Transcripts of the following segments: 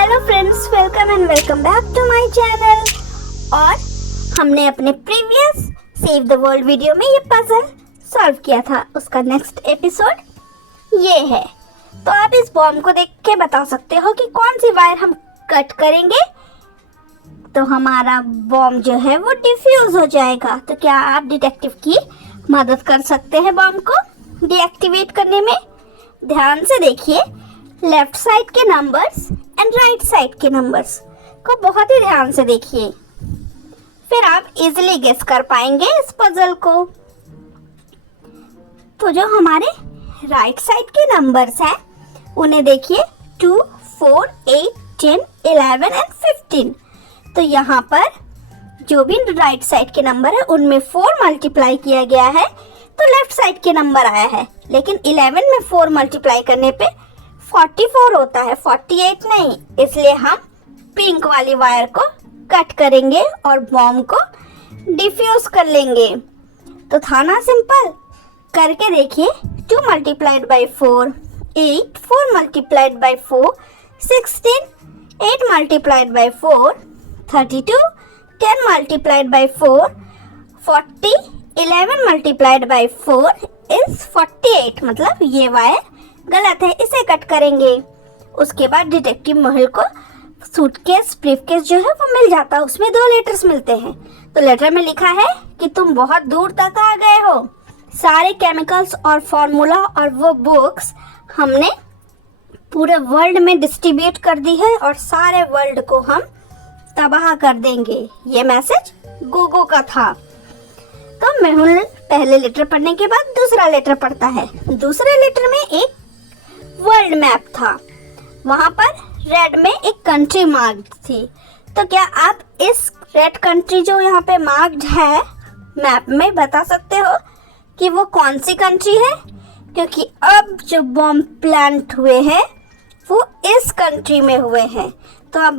Hello friends, welcome and welcome back to my channel. और हमने अपने previous save the world video में ये पजल सॉल्व किया था। उसका नेक्स्ट एपिसोड ये है। तो आप इस बॉम्ब को देख के बता सकते हो कि कौन सी वायर हम कट करेंगे तो हमारा बॉम्ब जो है वो डिफ्यूज हो जाएगा। तो क्या आप डिटेक्टिव की मदद कर सकते हैं बॉम्ब को डीएक्टिवेट करने में? ध्यान से देखिए, लेफ्ट साइड के नंबर्स एंड राइट साइड के नंबर्स को बहुत ही ध्यान से देखिए, फिर आप इजीली गेस कर पाएंगे इस पजल को। तो जो हमारे राइट साइड के नंबर्स हैं उन्हें देखिए 2, 4, 8, 10, 11 एंड 15। तो यहाँ पर जो भी राइट साइड के नंबर है उनमें 4 मल्टीप्लाई किया गया है तो लेफ्ट साइड के नंबर आया है। लेकिन 11 में 4 मल्टीप्लाई करने पे 44 होता है, 48 नहीं। इसलिए हम पिंक वाली वायर को कट करेंगे और बॉम्ब को डिफ्यूज कर लेंगे। तो था ना सिंपल? करके देखिए। 2 multiplied by 4 8, 4 multiplied by 4 16, 8 multiplied by 4 32, 10 multiplied by 4 40, 11 multiplied by 4 is 48। मतलब ये वायर गलत है, इसे कट करेंगे। उसके बाद डिटेक्टिव महल को सूटकेस ब्रीफकेस जो है वो मिल जाता है, उसमें 2 लेटर्स मिलते हैं। तो लेटर में लिखा है कि तुम बहुत दूर तक आ गए हो। सारे केमिकल्स और फॉर्मूला और वो बुक्स हमने पूरे वर्ल्ड में डिस्ट्रीब्यूट कर दी है और सारे वर्ल्ड को हम तबाह कर देंगे। ये मैसेज गोगो का था। तो मेहुल पहले लेटर पढ़ने के बाद दूसरा लेटर पढ़ता है। दूसरे लेटर में एक वर्ल्ड मैप था, वहां पर रेड में एक कंट्री मार्क्ड थी। तो क्या आप इस रेड कंट्री जो यहाँ पे मार्क्ड है मैप में बता सकते हो कि वो कौन सी कंट्री है? क्योंकि अब जो बॉम्ब प्लांट हुए हैं वो इस कंट्री में हुए हैं। तो आप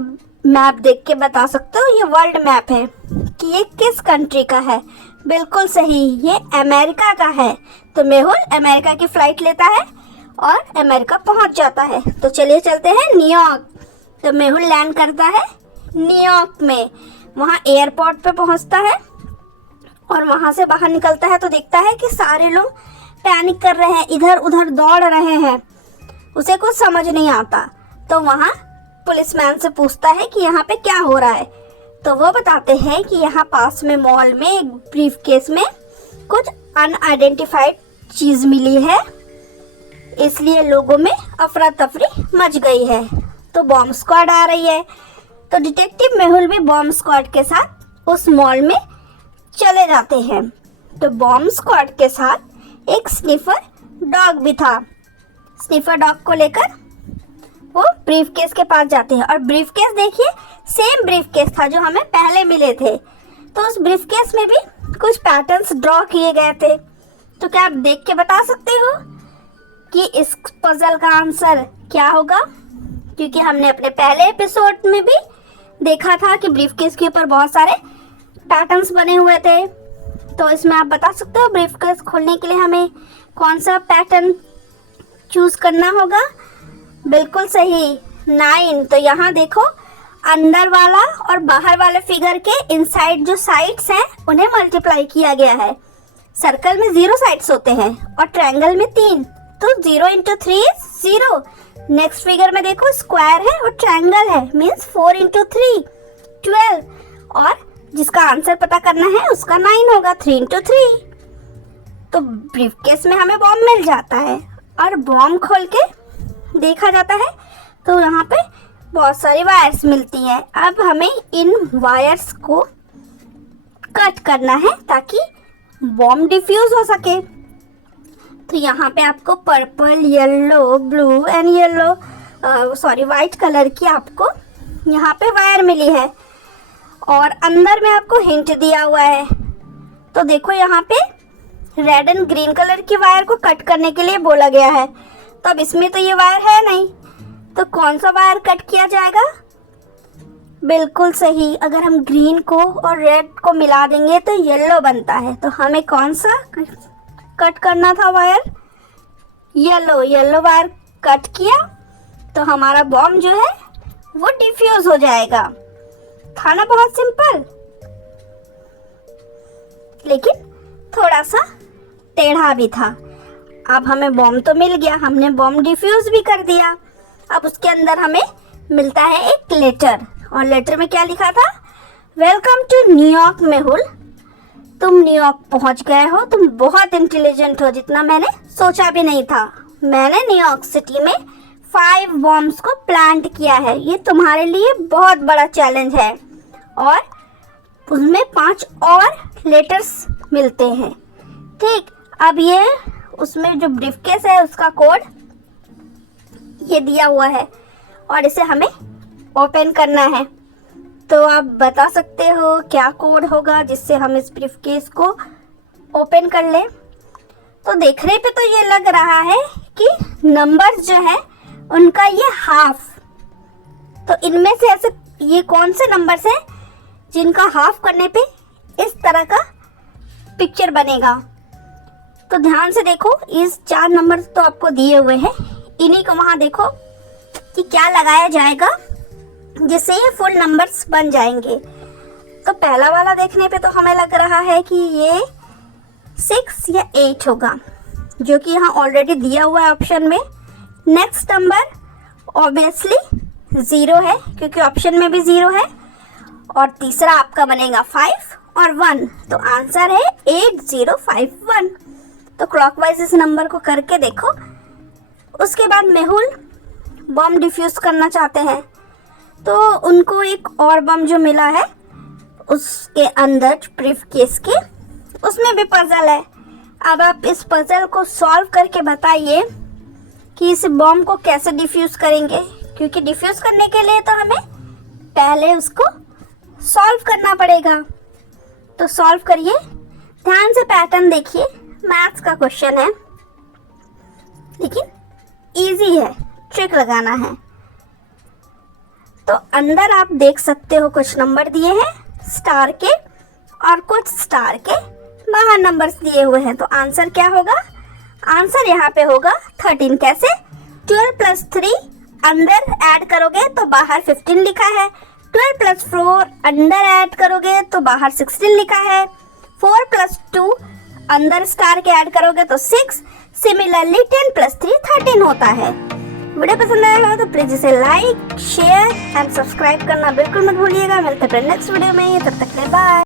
मैप देख के बता सकते हो ये वर्ल्ड मैप है कि ये किस कंट्री का है। बिल्कुल सही, ये अमेरिका का है। तो मेहुल अमेरिका की फ्लाइट लेता है और अमेरिका पहुंच जाता है। तो चलिए चलते हैं न्यूयॉर्क। तो मेहुल लैंड करता है न्यूयॉर्क में। वहाँ एयरपोर्ट पे पहुंचता है और वहाँ से बाहर निकलता है तो देखता है कि सारे लोग पैनिक कर रहे हैं, इधर उधर दौड़ रहे हैं। उसे कुछ समझ नहीं आता। तो वहाँ पुलिसमैन से पूछता है कि यहाँ पे क्या हो रहा है। तो वो बताते हैं कि यहाँ पास में मॉल में एक ब्रीफकेस में कुछ अनआइडेंटिफाइड चीज मिली है, इसलिए लोगों में अफरा तफरी मच गई है। तो बॉम्ब स्क्वाड आ रही है। तो डिटेक्टिव मेहुल भी बॉम्ब स्क्वाड के साथ उस मॉल में चले जाते हैं। तो बॉम्ब स्क्वाड के साथ एक स्निफर डॉग भी था। स्निफर डॉग को लेकर वो ब्रीफकेस के पास जाते हैं और ब्रीफकेस देखिए सेम ब्रीफकेस था जो हमें पहले मिले थे। तो उस ब्रीफकेस में भी कुछ पैटर्न्स ड्रॉ किए गए थे। तो क्या आप देख के बता सकते हो कि इस पजल का आंसर क्या होगा? क्योंकि हमने अपने पहले एपिसोड में भी देखा था कि ब्रीफकेस के ऊपर बहुत सारे पैटर्न्स बने हुए थे। तो इसमें आप बता सकते हो ब्रीफकेस खोलने के लिए हमें कौन सा पैटर्न चूज करना होगा? बिल्कुल सही, 9। तो यहाँ देखो, अंदर वाला और बाहर वाले फिगर के इनसाइड जो साइड्स हैं उन्हें मल्टीप्लाई किया गया है। सर्कल में 0 साइड्स होते हैं और ट्रायंगल में 3। तो 0 × 3 इज 0। नेक्स्ट फिगर में देखो, स्क्वायर है और ट्रायंगल है, मीन्स 4 × 3 12। और जिसका आंसर पता करना है उसका 9 होगा, 3 × 3। तो ब्रीफकेस में हमें बॉम्ब मिल जाता है और बॉम्ब खोल के देखा जाता है तो यहाँ पे बहुत सारी वायर्स मिलती हैं। अब हमें इन वायर्स को कट करना है ताकि बॉम्ब डिफ्यूज हो सके। तो यहाँ पे आपको purple, yellow, blue and white colour की आपको यहाँ पे वायर मिली है और अंदर में आपको हिंट दिया हुआ है। तो देखो यहाँ पे रेड एंड ग्रीन कलर की वायर को कट करने के लिए बोला गया है। तो अब इसमें तो ये वायर है नहीं, तो कौन सा वायर कट किया जाएगा? बिल्कुल सही, अगर हम ग्रीन को और रेड को मिला देंगे तो येलो बनता है। तो हमें कौन सा कट करना था वायर? येलो वायर कट किया तो हमारा बॉम्ब जो है वो डिफ्यूज हो जाएगा। था ना बहुत सिंपल, लेकिन थोड़ा सा टेढ़ा भी था। अब हमें बॉम्ब तो मिल गया, हमने बॉम्ब डिफ्यूज भी कर दिया। अब उसके अंदर हमें मिलता है एक लेटर, और लेटर में क्या लिखा था? वेलकम टू न्यूयॉर्क मेहुल, तुम न्यूयॉर्क पहुंच गए हो, तुम बहुत इंटेलिजेंट हो, जितना मैंने सोचा भी नहीं था। मैंने न्यूयॉर्क सिटी में 5 बॉम्ब्स को प्लांट किया है, ये तुम्हारे लिए बहुत बड़ा चैलेंज है। और उसमें 5 और लेटर्स मिलते हैं। ठीक, अब ये उसमें जो ब्रीफकेस है उसका कोड ये दिया हुआ है, और इसे हमें ओपन करना है। तो आप बता सकते हो क्या कोड होगा जिससे हम इस ब्रीफकेस को ओपन कर लें? तो देखने पे तो ये लग रहा है कि नंबर्स जो है उनका ये हाफ, तो इनमें से ऐसे ये कौन से नंबर्स हैं जिनका हाफ करने पे इस तरह का पिक्चर बनेगा? तो ध्यान से देखो, इस 4 नंबर तो आपको दिए हुए हैं, इन्हीं को वहां देखो कि क्या लगाया जाएगा जिससे ये फुल नंबर्स बन जाएंगे। तो पहला वाला देखने पे तो हमें लग रहा है कि ये 6 या 8 होगा, जो कि यहाँ ऑलरेडी दिया हुआ है ऑप्शन में। नेक्स्ट नंबर ऑब्वियसली 0 है, क्योंकि ऑप्शन में भी 0 है। और तीसरा आपका बनेगा 5 और 1, तो आंसर है 8051। तो क्लॉकवाइज इस नंबर को करके देखो। उसके बाद मेहुल बम डिफ्यूज करना चाहते हैं, तो उनको एक और बम जो मिला है उसके अंदर ब्रीफकेस के, उसमें भी पजल है। अब आप इस पजल को सॉल्व करके बताइए कि इस बम को कैसे डिफ्यूज करेंगे, क्योंकि डिफ्यूज करने के लिए तो हमें पहले उसको सॉल्व करना पड़ेगा। तो सॉल्व करिए, ध्यान से पैटर्न देखिए। मैथ्स का क्वेश्चन है, लेकिन इजी है, ट्रिक लगाना है। तो अंदर आप देख सकते हो कुछ नंबर दिए हैं स्टार के, और कुछ स्टार के बाहर नंबर्स दिए हुए हैं। तो आंसर क्या होगा? आंसर यहाँ पे होगा 13। कैसे? 12 + 3 अंदर ऐड करोगे तो बाहर 15 लिखा है। 12 + 4 अंदर ऐड करोगे तो बाहर 16 लिखा है। 4 + 2 अंदर स्टार के ऐड करोगे तो 6। सिमिलरली 10 + 3 13 होता है। वीडियो पसंद आया हो तो प्लीज इसे लाइक, शेयर एंड सब्सक्राइब करना बिल्कुल मत भूलिएगा। मिलते हैं नेक्स्ट वीडियो में, तब तक के लिए बाय।